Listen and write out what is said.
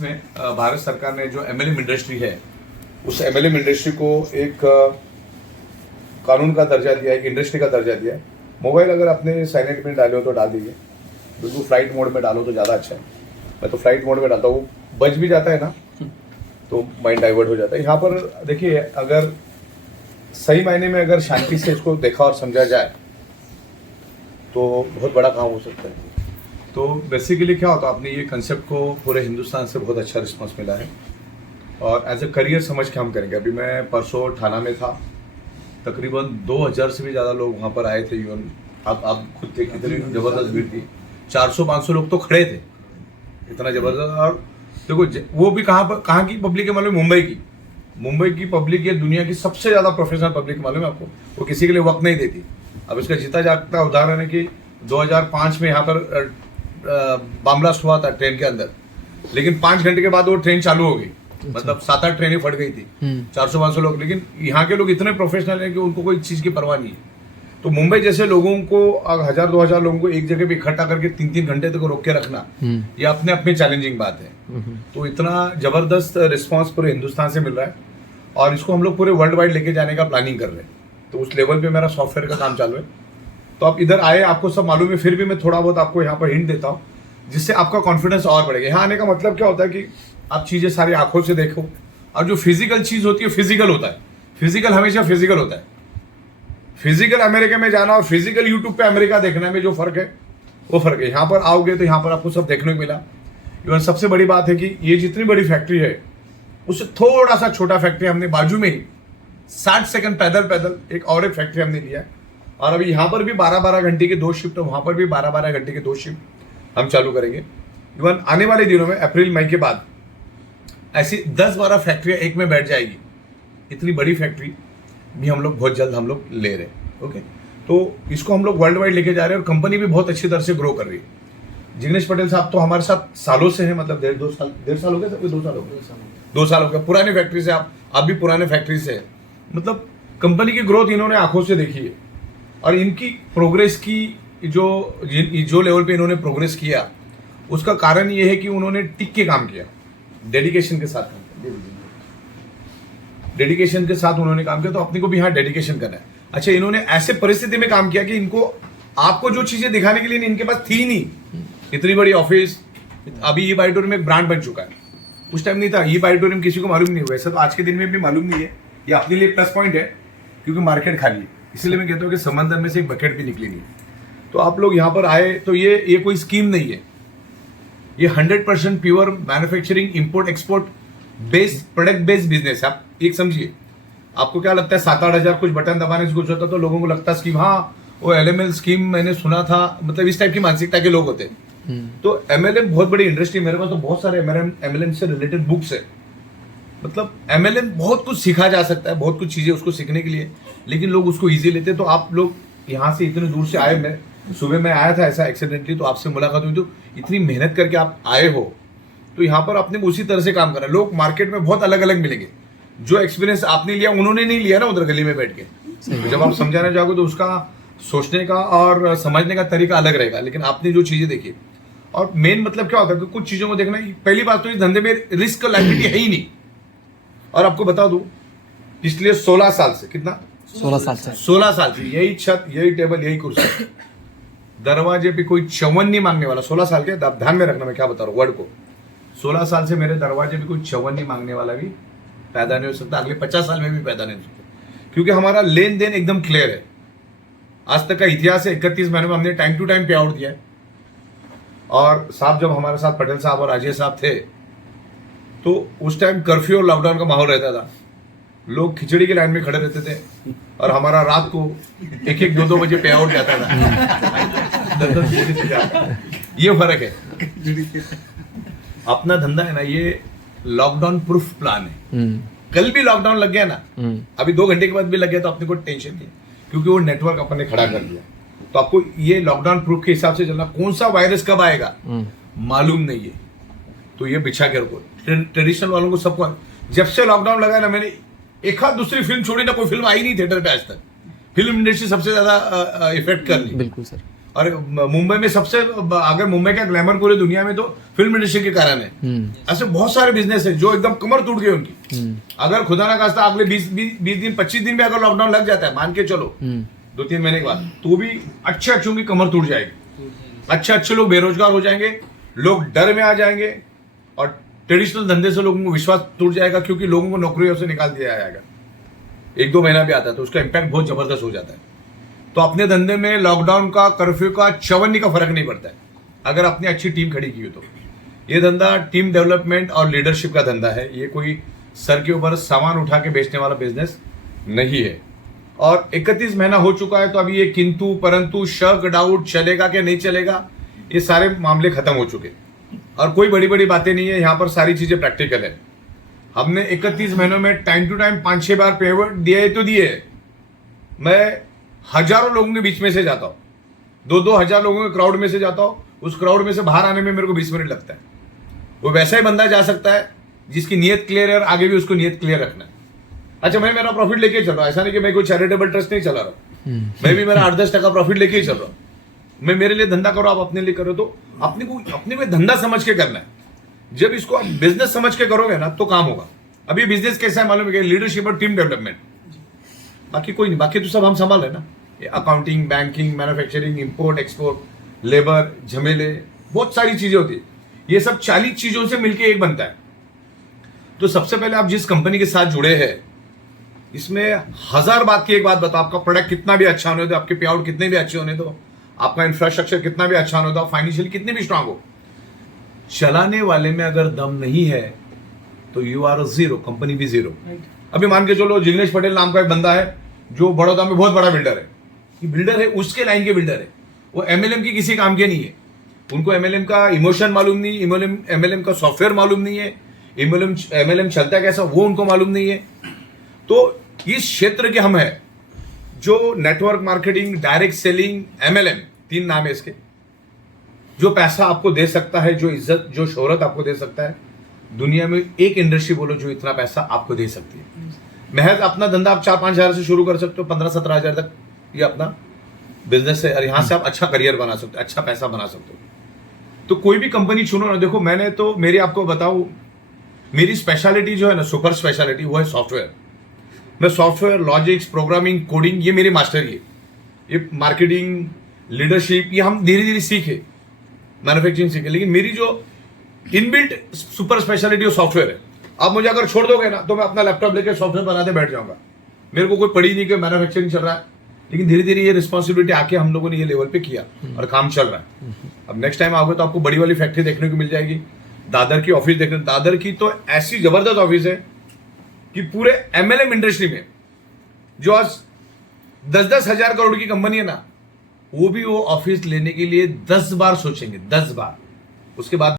में भारत सरकार ने जो एमएलएम इंडस्ट्री है उस एमएलएम इंडस्ट्री को एक कानून का दर्जा दिया है, एक इंडस्ट्री का दर्जा दिया है। मोबाइल अगर आपने साइलेंट में डाले हो तो डाल दीजिए, बिल्कुल फ्लाइट मोड में डालो तो ज़्यादा अच्छा है। मैं तो फ्लाइट मोड में डालता हूँ, बज भी जाता है ना तो माइंड डाइवर्ट हो जाता है। यहाँ पर देखिए, अगर सही मायने में अगर शांति से इसको देखा और समझा जाए तो बहुत बड़ा काम हो सकता है। तो बेसिकली क्या होता है, आपने ये कंसेप्ट को पूरे हिंदुस्तान से बहुत अच्छा रिस्पांस मिला है और एज ए करियर समझ के हम करेंगे। अभी मैं परसों ठाणा में था, तकरीबन 2000 से भी ज़्यादा लोग वहाँ पर आए थे। इवन आप खुद थे कितनी ज़बरदस्त भीड़ थी, 400-500 लोग तो खड़े थे, इतना ज़बरदस्त। और देखो वो भी कहाँ की पब्लिक है मालूम? मुंबई की पब्लिक ये दुनिया की सबसे ज़्यादा प्रोफेशनल पब्लिक मालूम है आपको। वो किसी के लिए वक्त नहीं देती। अब इसका जीता जागता उदाहरण है कि 2005 में यहाँ पर बम ब्लास्ट हुआ था ट्रेन के अंदर, लेकिन 5 घंटे के बाद वो ट्रेन चालू हो गई। मतलब 7-8 ट्रेनें फट गई थी, 400-500 लोग। लेकिन यहाँ के लोग इतने प्रोफेशनल हैं कि उनको कोई चीज़ की परवाह नहीं है। तो मुंबई जैसे लोगों को 1000-2000 लोगों को एक जगह पे इकट्ठा करके 3-3 घंटे तक रोक के रखना, ये अपने आप में चैलेंजिंग बात है। तो इतना जबरदस्त रिस्पांस पूरे हिंदुस्तान से मिल रहा है और इसको हम लोग पूरे वर्ल्ड वाइड लेके जाने का प्लानिंग कर रहे हैं। तो उस लेवल पे मेरा सॉफ्टवेयर का काम चालू है। तो आप इधर आए, आपको सब मालूम है, फिर भी मैं थोड़ा बहुत आपको यहाँ पर हिंट देता हूँ जिससे आपका कॉन्फिडेंस और बढ़ेगा। यहाँ आने का मतलब क्या होता है कि आप चीज़ें सारी आंखों से देखो, और जो फिजिकल चीज़ होती है फिजिकल होता है। फिजिकल हमेशा फिजिकल होता है। फिजिकल अमेरिका में जाना और फिजिकल यूट्यूब पे अमेरिका देखने में जो फर्क है वो फर्क है। यहाँ पर आओगे तो यहाँ पर आपको सब देखने को मिला। इवन सबसे बड़ी बात है कि ये जितनी बड़ी फैक्ट्री है उससे थोड़ा सा छोटा फैक्ट्री हमने बाजू में ही 60 सेकंड पैदल एक और एक फैक्ट्री हमने लिया है। और अभी यहाँ पर भी 12-12 घंटे के 2 शिफ्ट, वहाँ पर भी 12-12 घंटे के 2 शिफ्ट हम चालू करेंगे। इवन आने वाले दिनों में अप्रैल मई के बाद ऐसी 10-12 फैक्ट्रियाँ एक में बैठ जाएगी। इतनी बड़ी फैक्ट्री भी हम लोग बहुत जल्द हम लोग ले रहे हैं। ओके, तो इसको हम लोग वर्ल्ड वाइड लेके जा रहे हैं और कंपनी भी बहुत अच्छी तरह से ग्रो कर रही है। जिग्नेश पटेल साहब तो हमारे साथ सालों से हैं, मतलब 1.5 साल हो गए, 2 साल हो गए, 2 साल हो गए। पुरानी फैक्ट्री से आप भी पुराने फैक्ट्री से है। मतलब कंपनी की ग्रोथ इन्होंने आंखों से देखी है और इनकी प्रोग्रेस की जो लेवल पे इन्होंने प्रोग्रेस किया उसका कारण ये है कि उन्होंने टिक के काम किया, डेडिकेशन के साथ काम किया। डेडिकेशन के साथ उन्होंने काम किया, तो अपने को भी यहाँ डेडिकेशन करना है। अच्छा, इन्होंने ऐसे परिस्थिति में काम किया कि इनको आपको जो चीजें दिखाने के लिए इनके पास थी नहीं। इतनी बड़ी ऑफिस, अभी ई ऑडिटोरियम एक ब्रांड बन चुका है, उस टाइम नहीं था। ई ऑडिटोरियम किसी को मालूम नहीं, वैसे तो आज के दिन में भी मालूम नहीं है। ये अपने लिए प्लस पॉइंट है क्योंकि मार्केट खाली है। इसलिए मैं कहता हूँ कि समंदर में से एक बकेट भी निकली नहीं। तो आप लोग यहाँ पर आए तो ये कोई स्कीम नहीं है, ये 100% pure manufacturing import export based product based business है। आप एक समझिए, आपको क्या लगता है 7-8 हजार कुछ बटन दबाने से कुछ होता तो लोगों को लगता स्कीम, हाँ वो LML स्कीम मैंने सुना था, मतलब इस टाइप की मानसिकता के लोग होते हैं। तो MLM बहुत बड़ी इंडस्ट्री, मेरे पास तो बहुत सारे MLM से रिलेटेड बुक्स है। मतलब MLM बहुत कुछ सीखा जा सकता है, बहुत कुछ चीजें उसको सीखने के लिए, लेकिन लोग उसको ईजी लेते हैं। तो आप लोग यहाँ से इतने दूर से आए, मैं सुबह में आया था ऐसा एक्सीडेंटली, तो आपसे मुलाकात हुई, तो इतनी मेहनत करके आप आए हो, तो यहाँ पर आपने उसी तरह से काम करा। लोग मार्केट में बहुत अलग अलग मिलेंगे, जो एक्सपीरियंस आपने लिया उन्होंने नहीं लिया ना उधर गली में बैठ के। जब आप समझाने जाओगे तो उसका सोचने का और समझने का तरीका अलग रहेगा, लेकिन आपने जो चीजें देखी। और मेन मतलब क्या होता है कि कुछ चीजों को देखना, पहली बात तो इस धंधे में रिस्क लायबिलिटी है ही नहीं। और आपको बता दूं, पिछले 16 साल से, कितना 16 साल से यही छत, यही टेबल, यही कुर्सी, दरवाजे पे कोई चवन नहीं मांगने वाला। 16 साल के, ध्यान में रखना मैं क्या बता रहा हूँ वर्ड को। 16 साल से मेरे दरवाजे पे कोई चवन नहीं मांगने वाला भी पैदा नहीं हो सकता, अगले 50 साल में भी पैदा नहीं हो सकता, क्योंकि हमारा लेन देन एकदम क्लियर है। आज तक का इतिहास है, 31 महीने में हमने टाइम टू टाइम पे आउट दिया है। और साहब जब हमारे साथ पटेल साहब और अजय साहब थे तो उस टाइम कर्फ्यू और लॉकडाउन का माहौल रहता था। लोग खिचड़ी की लाइन में खड़े रहते थे और हमारा रात को 1-1, 2-2 बजे पे आउट जाता था। 10-10 बजे से जाता। ये फर्क है। अपना धंधा है ना, ये लॉकडाउन प्रूफ प्लान है। कल भी लॉकडाउन लग गया ना, अभी 2 घंटे के बाद भी लग गया तो अपने को टेंशन नहीं, क्योंकि वो नेटवर्क अपन ने खड़ा कर दिया। तो आपको ये लॉकडाउन प्रूफ के हिसाब से चलना, कौन सा वायरस कब आएगा मालूम नहीं है, तो ये बिछा के रखो। ट्रेडिशनल वालों को सबको, जब से लॉकडाउन लगा ना, मैंने एक हाथ दूसरी फिल्म छोड़ी ना, कोई फिल्म आई नहीं थिएटर पे आज तक। फिल्म इंडस्ट्री सबसे ज्यादा इफेक्ट कर ली। बिल्कुल सर। और मुंबई में सबसे, अगर मुंबई का ग्लैमर पूरी दुनिया में तो फिल्म इंडस्ट्री के कारण है। ऐसे बहुत सारे बिजनेस है जो एकदम कमर टूट गई उनकी। अगर खुदा ना खास्ता अगले 20 दिन 25 दिन में अगर लॉकडाउन लग जाता है, मान के चलो 2-3 महीने के बाद, तो भी अच्छे अच्छों की कमर टूट जाएगी। अच्छे लोग बेरोजगार हो जाएंगे, लोग डर में आ जाएंगे, और ट्रेडिशनल धंधे से लोगों को विश्वास टूट जाएगा, क्योंकि लोगों को नौकरियों से निकाल दिया जाएगा। 1-2 महीना भी आता है तो उसका इम्पैक्ट बहुत जबरदस्त हो जाता है। तो अपने धंधे में लॉकडाउन का, कर्फ्यू का, चवन्नी का फर्क नहीं पड़ता है, अगर अपनी अच्छी टीम खड़ी की हो तो। ये धंधा टीम डेवलपमेंट और लीडरशिप का धंधा है, ये कोई सर के ऊपर सामान उठा के बेचने वाला बिजनेस नहीं है। और 31 महीना हो चुका है, तो अभी ये किंतु परंतु, शक, डाउट, चलेगा कि नहीं चलेगा, ये सारे मामले खत्म हो चुके, और कोई बड़ी बड़ी बातें नहीं है यहाँ पर, सारी चीजें प्रैक्टिकल है। हमने 31 महीनों में टाइम टू टाइम 5-6 बार पेमेंट दिए तो दिए। मैं हजारों लोगों के बीच में से जाता हूँ, 2-2 हजार लोगों के क्राउड में से जाता हूँ, उस क्राउड में से बाहर आने में मेरे को 20 मिनट लगता है। वो वैसा ही बंदा जा सकता है जिसकी नीयत क्लियर है, और आगे भी उसको नीयत क्लियर रखना है। अच्छा, मैं मेरा प्रॉफिट लेके चल रहा हूँ, ऐसा नहीं कि मैं कोई चैरिटेबल ट्रस्ट नहीं चला रहा हूँ, मैं भी मेरा 8-10% प्रॉफिट लेके ही चल रहा हूँ। मैं मेरे लिए धंधा करो, आप अपने लिए करो, तो अपने को धंधा समझ के करना है। जब इसको आप बिजनेस समझ के करोगे ना तो काम होगा। अभी बिजनेस कैसा है मालूम है, लीडरशिप और टीम डेवलपमेंट, बाकी कोई नहीं, बाकी तो सब हम संभाल है ना। Accounting, banking, manufacturing, import export, labour, झमेले, बहुत सारी चीजें होती है। ये सब 40 चीजों से मिलके एक बनता है। तो सबसे पहले आप जिस कंपनी के साथ जुड़े हैं, इसमें 1000 बात की एक बात बताओ, आपका प्रोडक्ट कितना भी अच्छा होने दो, आपके पे आउट कितने भी अच्छे होने दो, आपका इंफ्रास्ट्रक्चर कितना भी अच्छा होने दो, फाइनेंशियली कितने भी स्ट्रांग हो, चलाने वाले में अगर दम नहीं है तो यू आर जीरो, कंपनी भी जीरो। अभी मान के चलो, जिग्नेश पटेल नाम का एक बंदा है जो बड़ौदा में बहुत बड़ा बिल्डर है, बिल्डर है, उसके लाइन के बिल्डर है, वो एमएलएम की किसी काम के नहीं है। उनको एमएलएम का इमोशन मालूम नहीं, एमएलएम का सॉफ्टवेयर मालूम नहीं है, एमएलएम चलता है कैसा वो उनको मालूम नहीं है। तो इस क्षेत्र के हम हैं जो network marketing, direct selling, MLM, 3 नाम है इसके, जो पैसा आपको दे सकता है, जो इज्जत, जो शोहरत आपको दे सकता है। दुनिया में एक इंडस्ट्री बोलो जो इतना पैसा आपको दे सकती है। महज अपना धंधा आप 4-5 हजार से शुरू कर सकते हो, 15-17 हजार तक ये अपना बिजनेस है, और यहां से आप अच्छा करियर बना सकते हो, अच्छा पैसा बना सकते हो। तो कोई भी कंपनी चुनो ना। देखो, मैंने तो मेरी आपको बताऊं, मेरी स्पेशलिटी जो है ना, सुपर स्पेशलिटी, वो है सॉफ्टवेयर। मैं सॉफ्टवेयर, लॉजिक्स, प्रोग्रामिंग, कोडिंग, ये मेरी मास्टरी है। ये मार्केटिंग, लीडरशिप, ये हम धीरे धीरे सीखे, मैन्युफैक्चरिंग सीखे, लेकिन मेरी जो इनबिल्ट सुपर स्पेशलिटी वो सॉफ्टवेयर है। आप मुझे अगर छोड़ दोगे ना तो मैं अपना लैपटॉप लेकर सॉफ्टवेयर बनाते बैठ जाऊंगा। मेरे को कोई पड़ी नहीं कि मैन्युफैक्चरिंग चल रहा है, लेकिन धीरे धीरे ये रिस्पॉन्सिबिलिटी आके हम लोगों ने ये लेवल पे किया और काम चल रहा है। अब नेक्स्ट टाइम आओगे तो आपको बड़ी वाली फैक्ट्री देखने को मिल जाएगी, दादर की ऑफिस देखने। दादर की तो ऐसी जबरदस्त ऑफिस है कि पूरे एमएलएम इंडस्ट्री में जो आज 10-10 हजार करोड़ की कंपनी है ना, वो भी वो ऑफिस लेने के लिए 10 बार सोचेंगे, 10 बार। उसके बाद